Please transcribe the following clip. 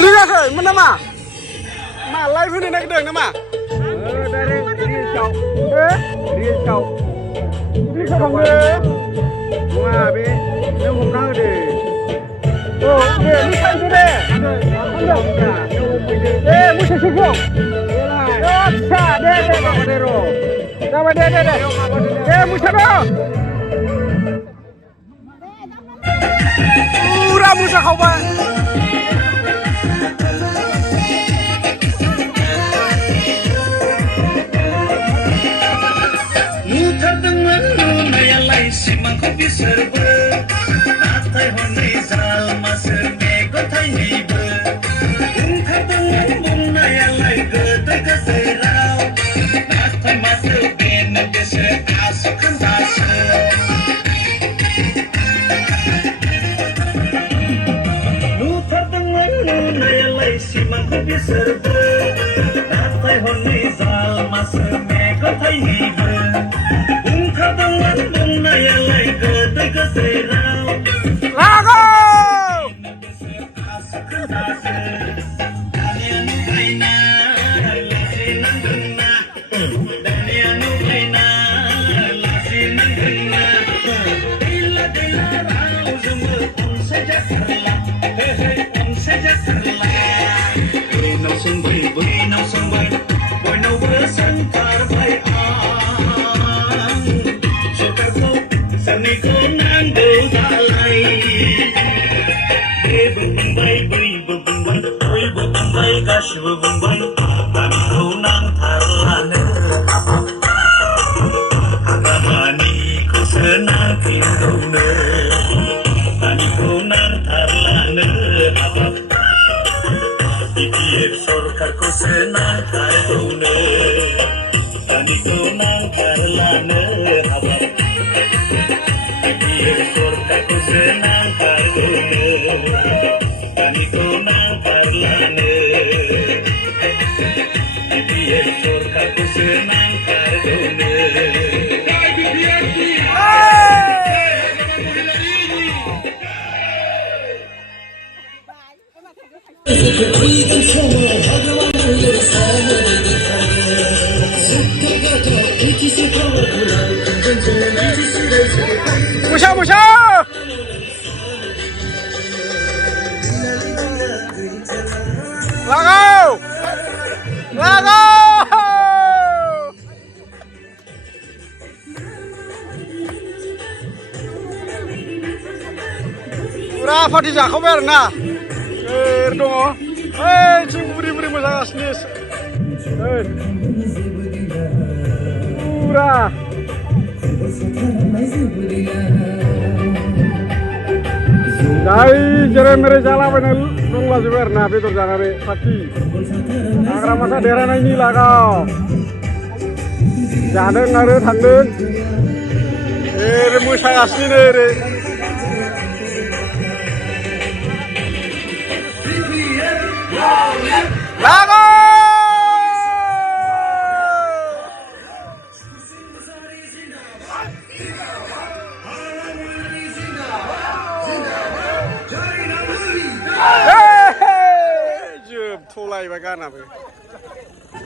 Riakhơi, mana ma? Ma live ini naik deng nama? Dari Riau. Riau. Riau bang. Wah, be, yang ngomong deh. Oh, be, ni kan deh. Musa sibuk. Sa, deh, Padero. Sama deh. Musa dong. जाखावबाय नुथारदोंमोन नुनायालाय सिमांखौ बिसोरबो नाथाय हनै जालमासो Megan थाइनैबो बुंथारदोंमोन बुंनायालाय गोदै गोदै राव नाथाय माथो बेनो बेसो आसु खोन्दासो नुथारदोंमोन नुनायालाय सिमांखौ बिसोरबो नाथाय हनै जालमासो मेगन थाइनैबो बुंथारदोंमोन बुंनायालाय गोदै गोदै राव लागौ आसु खोन्दासो दानिया नुबायना लाजिनांदोंना दानिया नुबायना लाजिनांदोंना दैला दैला रावजोंबो अनसायजाथारला हे हे अनसायजाथारला बैनाव सोंबाय बयनावबो सोंथारबाय आं सरकारखौ सोरनिखौ नांगौ दालाय बेबो बुंबाय बैबो बुंबाय बयबो बुंबाय गासिबो बुंबाय दानिखौ नांथारलानो हाग्रामानिखौसो नांफिनगौनो दानिखौ नांथारलानो हाबाब बिटिएफ सरकारखौसो नांथारगौनो दानिखौ नांथारलानो हाबाब बिटिएफ सरकारखौसो नांथारगौनो दानिखौ नांथारलानो बिटिएफ सरकारखौसो नांथारगौनो मुसा मुसा लागौ लागौ फुरा पार्टि जाखावबाय आरोना सोर दङ ओइ जों बुरि बुरि मोसागासिनो फुरा जाय जेरै मेरै जालाबायनो दंलाजोबो आरोना बेदर जानानै पार्टि हाग्रामासा देरहानायनि लागाव जादों आरो थांदों ओरै मोसागासिनो ओरै लागौ जोबथ'लायबाय गानाबो